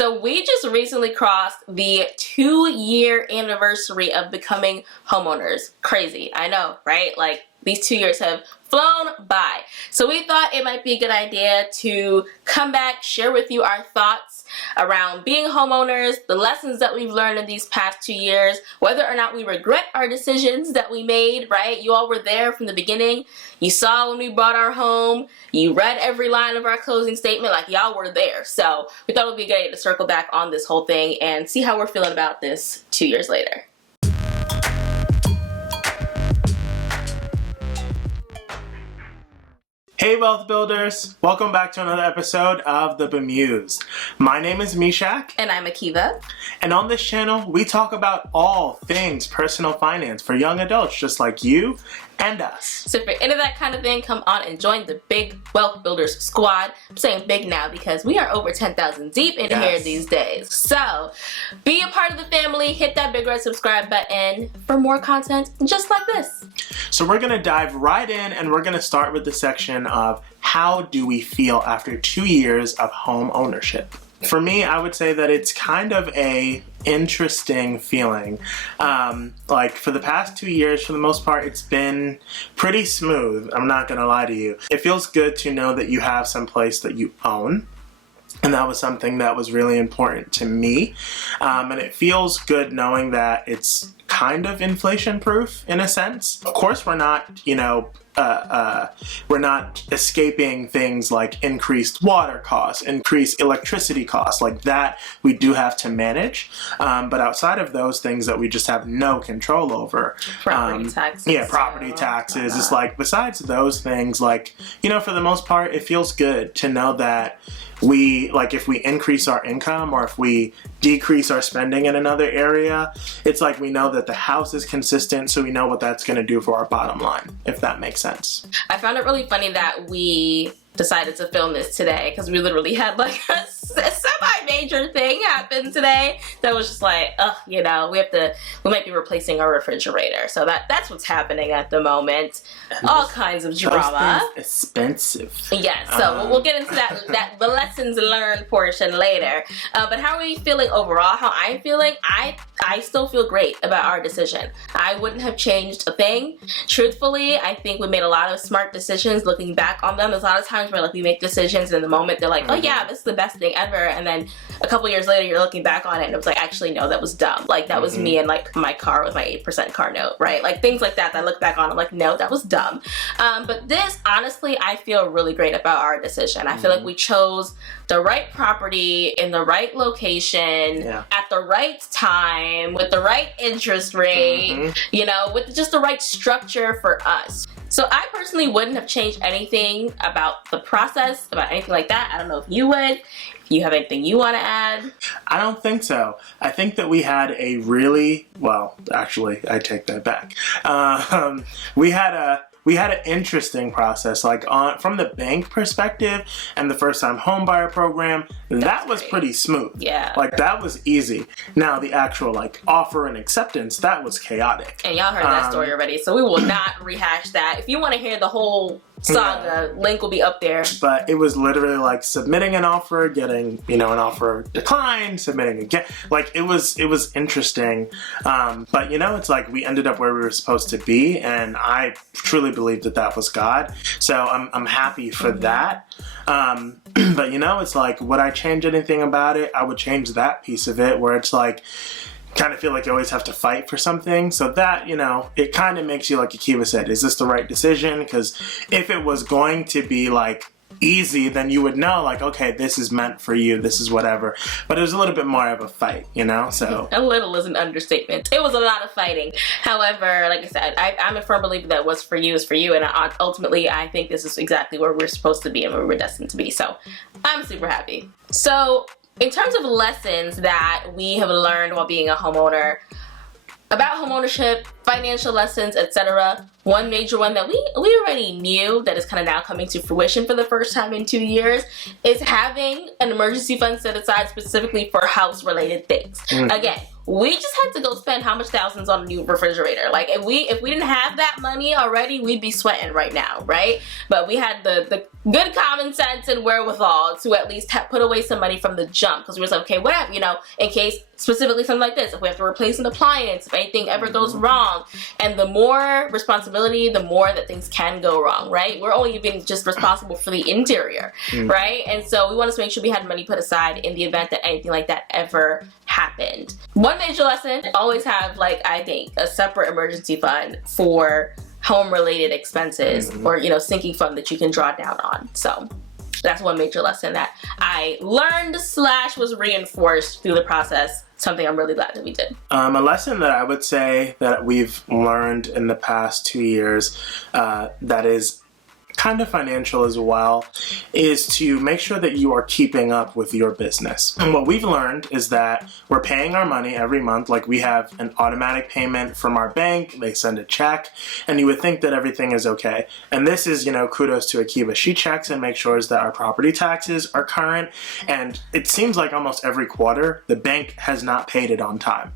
So we just recently crossed the 2-year anniversary of becoming homeowners. Crazy, I know, right? Like, these 2 years have flown by. So we thought it might be a good idea to come back, share with you our thoughts around being homeowners, the lessons that we've learned in these past 2 years, whether or not we regret our decisions that we made, right? You all were there from the beginning. You saw when we bought our home. You read every line of our closing statement. Like, y'all were there. So we thought it would be a good idea to circle back on this whole thing and see how we're feeling about this 2 years later. Hey Wealth Builders! Welcome back to another episode of The Bemused. My name is Mishak. And I'm Akiva. And on this channel, we talk about all things personal finance for young adults just like you and us. So if you're into that kind of thing, come on and join the Big Wealth Builders squad. I'm saying big now because we are over 10,000 deep in here these days. So be a part of the family. Hit that big red subscribe button for more content just like this. So we're going to dive right in and we're going to start with the section of how do we feel after 2 years of home ownership. For me, I would say that it's kind of a interesting feeling. Like for the past 2 years, for the most part, it's been pretty smooth. I'm not gonna lie to you. It feels good to know that you have some place that you own. And that was something that was really important to me. And it feels good knowing that it's kind of inflation proof in a sense. Of course, we're not, we're not escaping things like increased water costs, increased electricity costs, like that we do have to manage. But outside of those things that we just have no control over. Property taxes. Yeah, property taxes. It's like, besides those things, like, for the most part, it feels good to know that if we increase our income or if we decrease our spending in another area, it's like we know that the house is consistent, so we know what that's going to do for our bottom line, if that makes sense. I found it really funny that we decided to film this today because we literally had like a semi-major thing happen today that was just like, we might be replacing our refrigerator. So that's what's happening at the moment. All kinds of drama. Expensive. Yeah, so we'll get into the lessons learned portion later. But how are we feeling overall? How I'm feeling? I still feel great about our decision. I wouldn't have changed a thing. Truthfully, I think we made a lot of smart decisions looking back on them. There's a lot of times where we make decisions in the moment, they're like, oh yeah, this is the best thing ever. And then a couple years later, you're looking back on it and it was like, actually, no, that was dumb. Like that was me and like my car with my 8% car note, right? Like things like that I look back on, I'm like, no, that was dumb. But this, honestly, I feel really great about our decision. I feel like we chose the right property in the right location at the right time with the right interest rate, with just the right structure for us. So I personally wouldn't have changed anything about the process, about anything like that. I don't know if you would. If you have anything you want to add? I don't think so. I think that we had a really, actually, I take that back. We had an interesting process, from the bank perspective and the first time home buyer program, that was pretty smooth. Yeah. That was easy. Now the actual offer and acceptance, that was chaotic. And y'all heard that story already, so we will not rehash that. If you want to hear the whole saga, link will be up there. But it was literally submitting an offer, getting, an offer declined, submitting again. It was interesting. But it's we ended up where we were supposed to be, and I truly believe that was God. So I'm happy for that. But it's would I change anything about it? I would change that piece of it where it's kind of feel like you always have to fight for something. So that, it kind of makes you, like Akiva said, is this the right decision? Because if it was going to be easy, then you would know okay, this is meant for you, this is whatever. But it was a little bit more of a fight, so. A little is an understatement. It was a lot of fighting. However, like I said, I'm a firm believer that what's for you is for you, and ultimately I think this is exactly where we're supposed to be and where we're destined to be. So I'm super happy. So in terms of lessons that we have learned while being a homeowner, about homeownership, financial lessons, etc. One major one that we already knew that is kind of now coming to fruition for the first time in 2 years is having an emergency fund set aside specifically for house-related things. Again, we just had to go spend how much thousands on a new refrigerator. Like if we didn't have that money already, we'd be sweating right now, right? But we had the good common sense and wherewithal to at least put away some money from the jump, because we was like, okay, whatever, you know, in case specifically something like this, if we have to replace an appliance, if anything ever goes wrong. And the more responsibility, the more that things can go wrong, right? We're only even just responsible for the interior, right? And so we wanted to make sure we had money put aside in the event that anything like that ever happened. One major lesson: always have, like, I think, a separate emergency fund for home related expenses, or, you know, sinking fund that you can draw down on. So that's one major lesson that I learned / was reinforced through the process. Something I'm really glad that we did. A lesson that I would say that we've learned in the past 2 years that is kind of financial as well, is to make sure that you are keeping up with your business. And what we've learned is that we're paying our money every month. Like, we have an automatic payment from our bank, they send a check, and you would think that everything is okay. And this is, you know, kudos to Akiva. She checks and makes sure that our property taxes are current, and it seems like almost every quarter the bank has not paid it on time.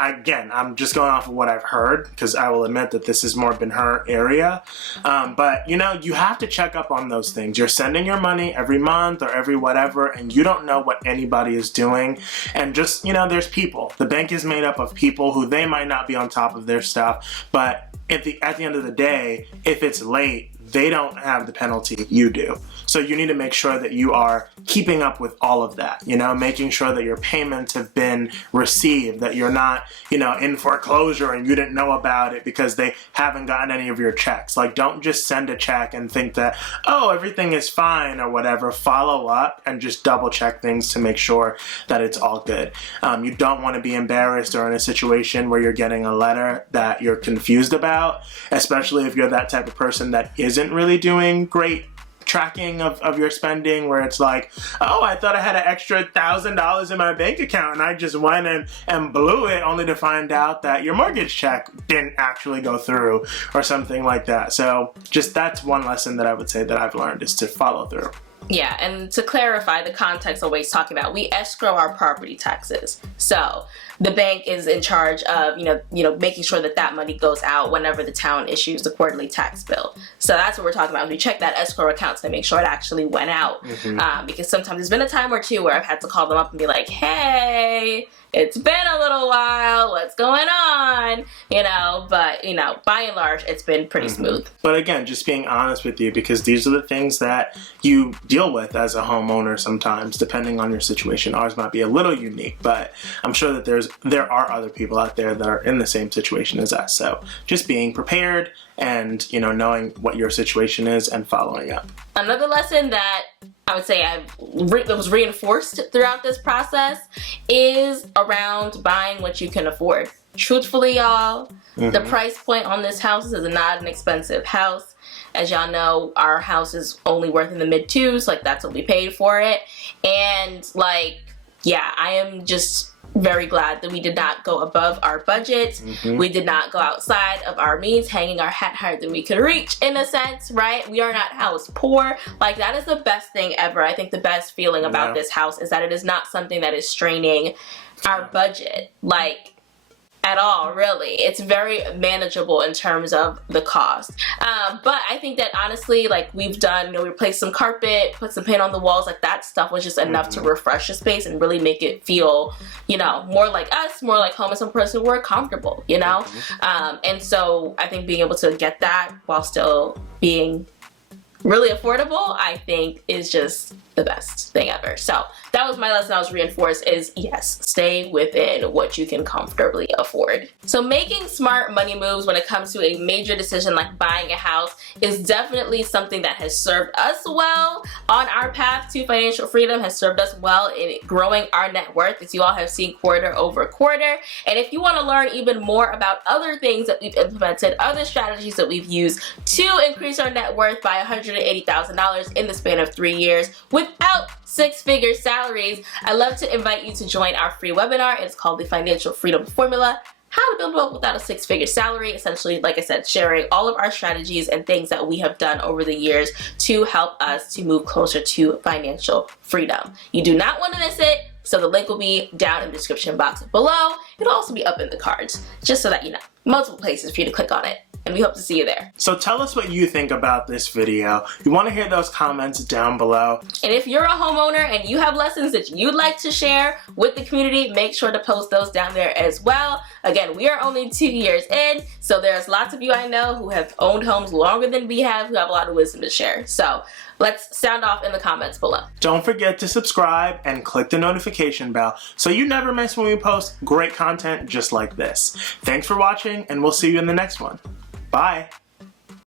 Again, I'm just going off of what I've heard, because I will admit that this has more been her area. But, you know, you have to check up on those things. You're sending your money every month or every whatever, and you don't know what anybody is doing. And just, you know, there's people. The bank is made up of people who they might not be on top of their stuff, but at the end of the day, if it's late, they don't have the penalty, you do. So you need to make sure that you are keeping up with all of that, you know, making sure that your payments have been received, that you're not, you know, in foreclosure and you didn't know about it because they haven't gotten any of your checks. Like, don't just send a check and think that, oh, everything is fine or whatever. Follow up and just double check things to make sure that it's all good. You don't want to be embarrassed or in a situation where you're getting a letter that you're confused about, especially if you're that type of person that isn't really doing great tracking of your spending, where it's like, oh, I thought I had an extra $1,000 in my bank account and I just went and blew it, only to find out that your mortgage check didn't actually go through or something like that. So just, that's one lesson that I would say that I've learned, is to follow through. Yeah, and to clarify the context of what he's talking about, we escrow our property taxes. So the bank is in charge of, you know, making sure that that money goes out whenever the town issues the quarterly tax bill. So that's what we're talking about. We check that escrow account to make sure it actually went out. Because sometimes there's been a time or two where I've had to call them up and be like, hey, it's been a little while, what's going on? You know, but, you know, by and large, it's been pretty smooth. But again, just being honest with you, because these are the things that you deal with as a homeowner sometimes, depending on your situation. Ours might be a little unique, but I'm sure that there are other people out there that are in the same situation as us. So just being prepared and, you know, knowing what your situation is and following up. Another lesson that I would say that was reinforced throughout this process is around buying what you can afford. Truthfully, y'all, the price point on this house is not an expensive house. As y'all know, our house is only worth in the mid-2s. Like, that's what we paid for it. And, like, yeah, I am just very glad that we did not go above our budget. We did not go outside of our means, hanging our hat higher than we could reach, in a sense, right? We are not house poor. Like, that is the best thing ever. I think the best feeling about this house is that it is not something that is straining our budget, like, at all, really. It's very manageable in terms of the cost. But I think that honestly, like, we've done, you know, we replaced some carpet, put some paint on the walls, like, that stuff was just enough to refresh the space and really make it feel, you know, more like us, more like home, and some person we're comfortable, you know? And so I think being able to get that while still being really affordable, I think, is just the best thing ever. So that was my lesson I was reinforced, is yes, stay within what you can comfortably afford. So making smart money moves when it comes to a major decision like buying a house is definitely something that has served us well on our path to financial freedom, has served us well in growing our net worth, as you all have seen quarter over quarter. And if you want to learn even more about other things that we've implemented, other strategies that we've used to increase our net worth by $180,000 in the span of 3 years without six-figure salaries, I'd love to invite you to join our free webinar. It's called the Financial Freedom Formula: How to Build Wealth Without a Six-Figure Salary. Essentially, like I said, sharing all of our strategies and things that we have done over the years to help us to move closer to financial freedom. You do not want to miss it. So the link will be down in the description box below. It'll also be up in the cards, just so that you know. Multiple places for you to click on it. And we hope to see you there. So tell us what you think about this video. We want to hear those comments down below. And if you're a homeowner and you have lessons that you'd like to share with the community, make sure to post those down there as well. Again, we are only 2 years in, so there's lots of you I know who have owned homes longer than we have, who have a lot of wisdom to share. So let's sound off in the comments below. Don't forget to subscribe and click the notification bell so you never miss when we post great content just like this. Thanks for watching, and we'll see you in the next one. Bye.